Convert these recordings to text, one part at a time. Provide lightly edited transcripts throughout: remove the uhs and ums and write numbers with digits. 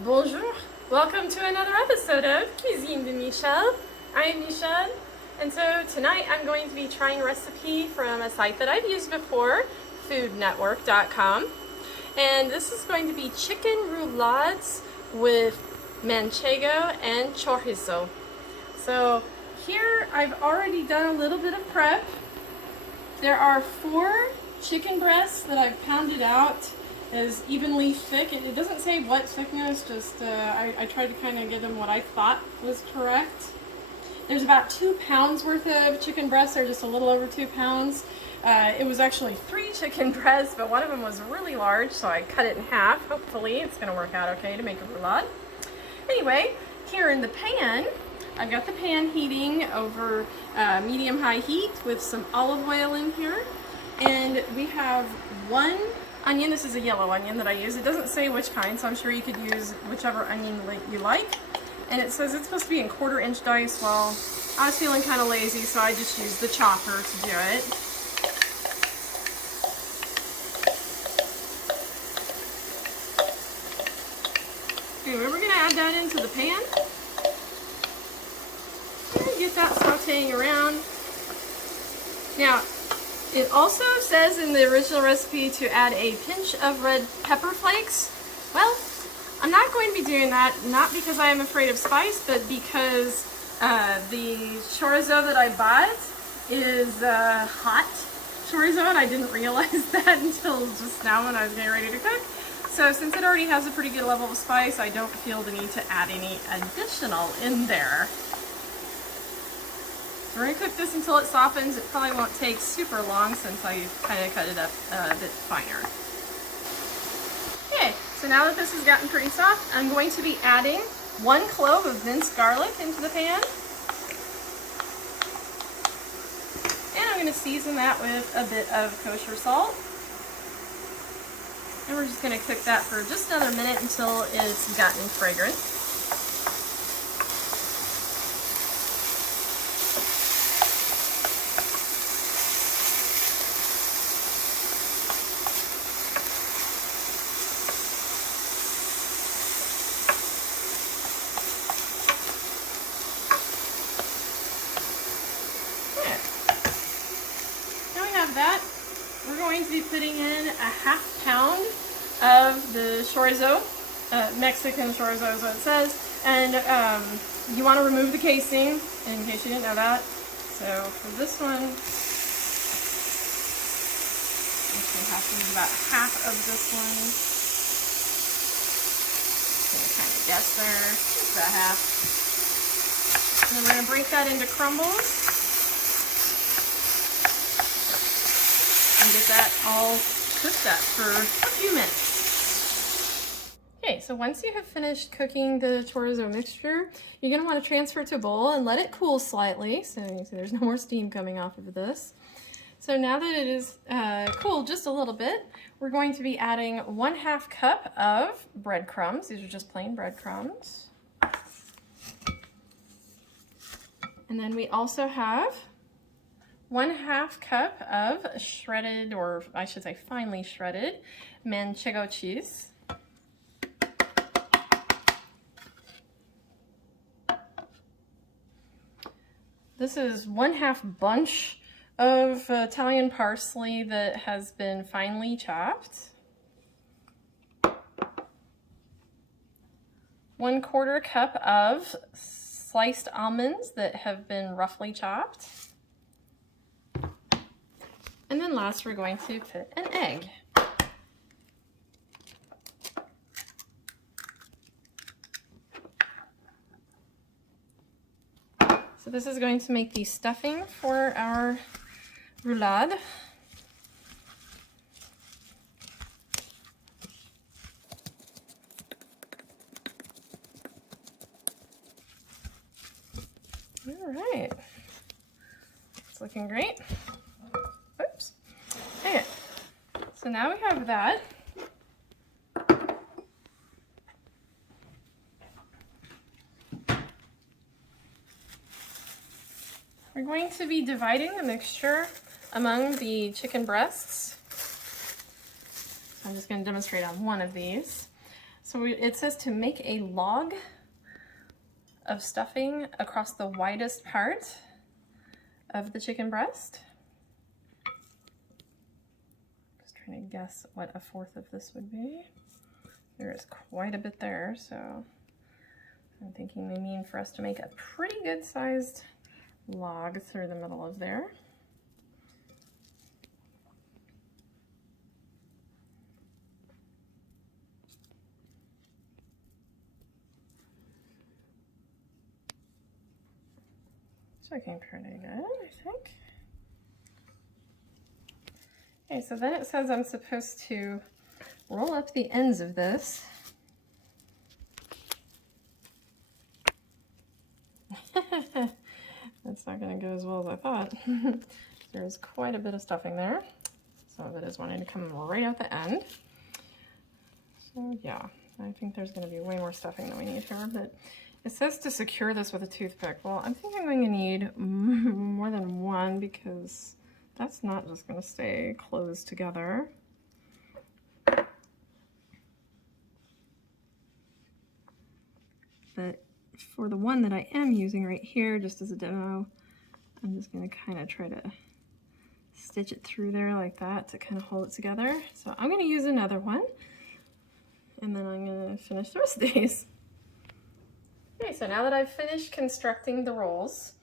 Bonjour! Welcome to another episode of Cuisine de Michel. I'm Michel, and so tonight I'm going to be trying a recipe from a site that I've used before, foodnetwork.com. And this is going to be chicken roulades with manchego and chorizo. So here I've already done a little bit of prep. There are 4 chicken breasts that I've pounded out as evenly thick. It doesn't say what thickness, just I tried to kind of give them what I thought was correct. There's about 2 pounds worth of chicken breasts. They're just a little over 2 pounds. It was actually 3 chicken breasts, but one of them was really large, so I cut it in half. Hopefully it's going to work out okay to make a roulade. Anyway, here in the pan, I've got the pan heating over medium-high heat with some olive oil in here. And we have 1 onion. This is a yellow onion that I use. It doesn't say which kind, so I'm sure you could use whichever onion you like. And it says it's supposed to be in 1/4 inch dice. Well, I was feeling kind of lazy, so I just used the chopper to do it. Anyway, we're going to add that into the pan. And get that sauteing around. Now, it also says in the original recipe to add a pinch of red pepper flakes. Well, I'm not going to be doing that, not because I am afraid of spice, but because the chorizo that I bought is hot chorizo, and I didn't realize that until just now when I was getting ready to cook. So since it already has a pretty good level of spice, I don't feel the need to add any additional in there. So we're going to cook this until it softens. It probably won't take super long since I kind of cut it up a bit finer. Okay, so now that this has gotten pretty soft, I'm going to be adding 1 clove of minced garlic into the pan. And I'm going to season that with a bit of kosher salt. And we're just going to cook that for just another minute until it's gotten fragrant. That, we're going to be putting in a 1/2 pound of the chorizo. Mexican chorizo is what it says. And you want to remove the casing, in case you didn't know that. So for this one, I'm just going to have to use about half of this one. Just going to kind of guess there, just about half. And then we're going to break that into crumbles. And get that all cooked up for a few minutes. Okay, so once you have finished cooking the chorizo mixture, you're going to want to transfer it to a bowl and let it cool slightly. So you can see there's no more steam coming off of this. So now that it is cooled just a little bit, we're going to be adding 1/2 cup of breadcrumbs. These are just plain breadcrumbs. And then we also have 1/2 cup of shredded, or I should say finely shredded, manchego cheese. This is 1/2 bunch of Italian parsley that has been finely chopped. 1/4 cup of sliced almonds that have been roughly chopped. And then last, we're going to put an egg. So this is going to make the stuffing for our roulade. All right, it's looking great. Oops. Okay, so now we have that. We're going to be dividing the mixture among the chicken breasts. I'm just going to demonstrate on one of these. So it says to make a log of stuffing across the widest part of the chicken breast. Just trying to guess what a fourth of this would be. There is quite a bit there, so I'm thinking they mean for us to make a pretty good sized log through the middle of there. It's looking pretty good, I think. Okay, so then it says I'm supposed to roll up the ends of this. That's not going to go as well as I thought. There's quite a bit of stuffing there. Some of it is wanting to come right out the end. So yeah, I think there's going to be way more stuffing than we need here, but it says to secure this with a toothpick. Well, I think I'm going to need more than one because that's not just going to stay closed together. But for the one that I am using right here, just as a demo, I'm just going to kind of try to stitch it through there like that to kind of hold it together. So I'm going to use another one, and then I'm going to finish the rest of these. Okay, so now that I've finished constructing the rolls,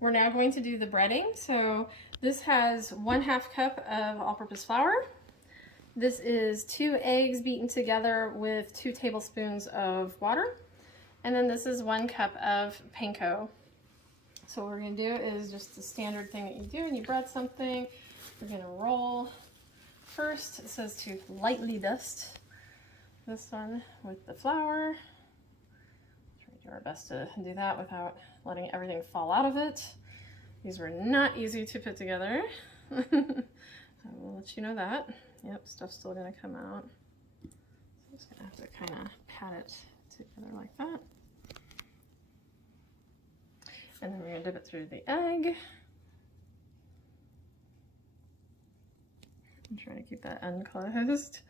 we're now going to do the breading. So this has 1/2 cup of all-purpose flour. This is 2 eggs beaten together with 2 tablespoons of water. And then this is 1 cup of panko. So what we're gonna do is just the standard thing that you do when you bread something. We're gonna roll. First, it says to lightly dust this one with the flour. Try to do our best to do that without letting everything fall out of it. These were not easy to put together. I will let you know that. Yep, stuff's still gonna come out. So I'm just gonna have to kind of pat it together like that. And then we're gonna dip it through the egg. I'm trying to keep that unclosed. I'm just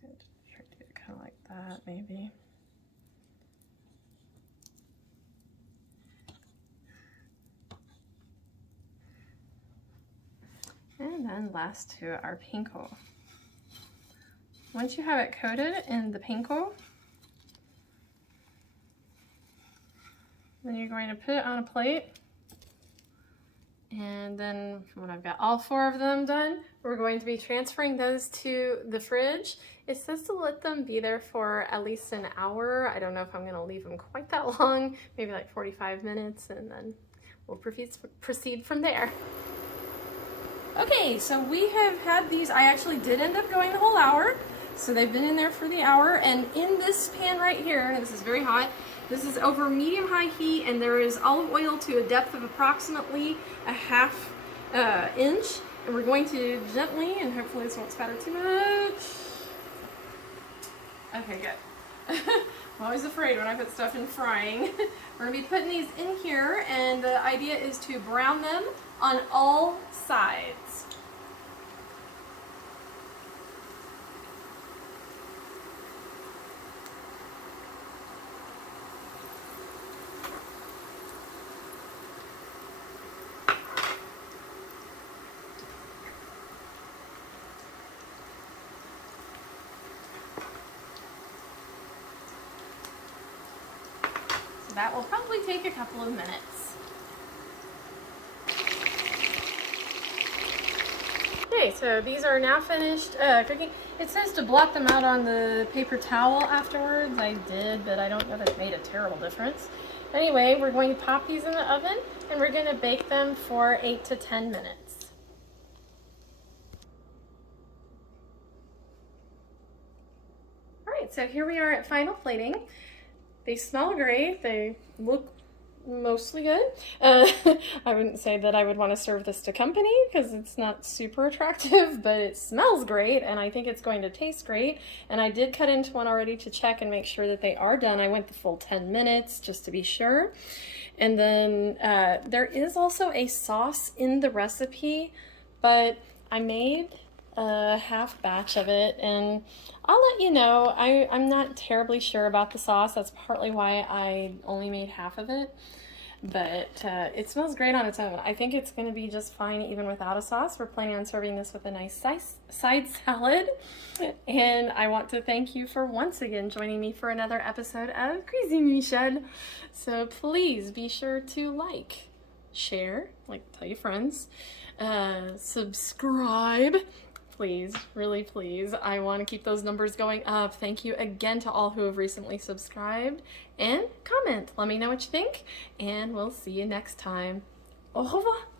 gonna try to do it kind of like that, maybe. And then last to our panko. Once you have it coated in the panko, then you're going to put it on a plate. And then when I've got all 4 of them done, we're going to be transferring those to the fridge. It says to let them be there for at least an hour. I don't know if I'm gonna leave them quite that long, maybe like 45 minutes, and then we'll proceed from there. Okay, so we have had these. I actually did end up going the whole hour. So they've been in there for the hour, and in this pan right here, this is very hot, this is over medium-high heat, and there is olive oil to a depth of approximately a 1/2 inch. And we're going to gently, and hopefully this won't spatter too much. Okay, good. I'm always afraid when I put stuff in frying. We're gonna be putting these in here, and the idea is to brown them on all sides. So that will probably take a couple of minutes. Okay, so these are now finished cooking. It says to blot them out on the paper towel afterwards. I did, but I don't know that it made a terrible difference. Anyway, we're going to pop these in the oven, and we're going to bake them for 8 to 10 minutes. All right, so here we are at final plating. They smell great. They look mostly good. I wouldn't say that I would want to serve this to company because it's not super attractive, but it smells great, and I think it's going to taste great. And I did cut into one already to check and make sure that they are done. I went the full 10 minutes just to be sure. And then there is also a sauce in the recipe, but I made a half batch of it, and I'll let you know. I'm not terribly sure about the sauce. That's partly why I only made half of it. But it smells great on its own. I think it's going to be just fine even without a sauce. We're planning on serving this with a nice side salad. And I want to thank you for once again joining me for another episode of Cuisine Michel. So please be sure to like, share, tell your friends, subscribe. Please, really please. I want to keep those numbers going up. Thank you again to all who have recently subscribed. And comment. Let me know what you think. And we'll see you next time. Au revoir.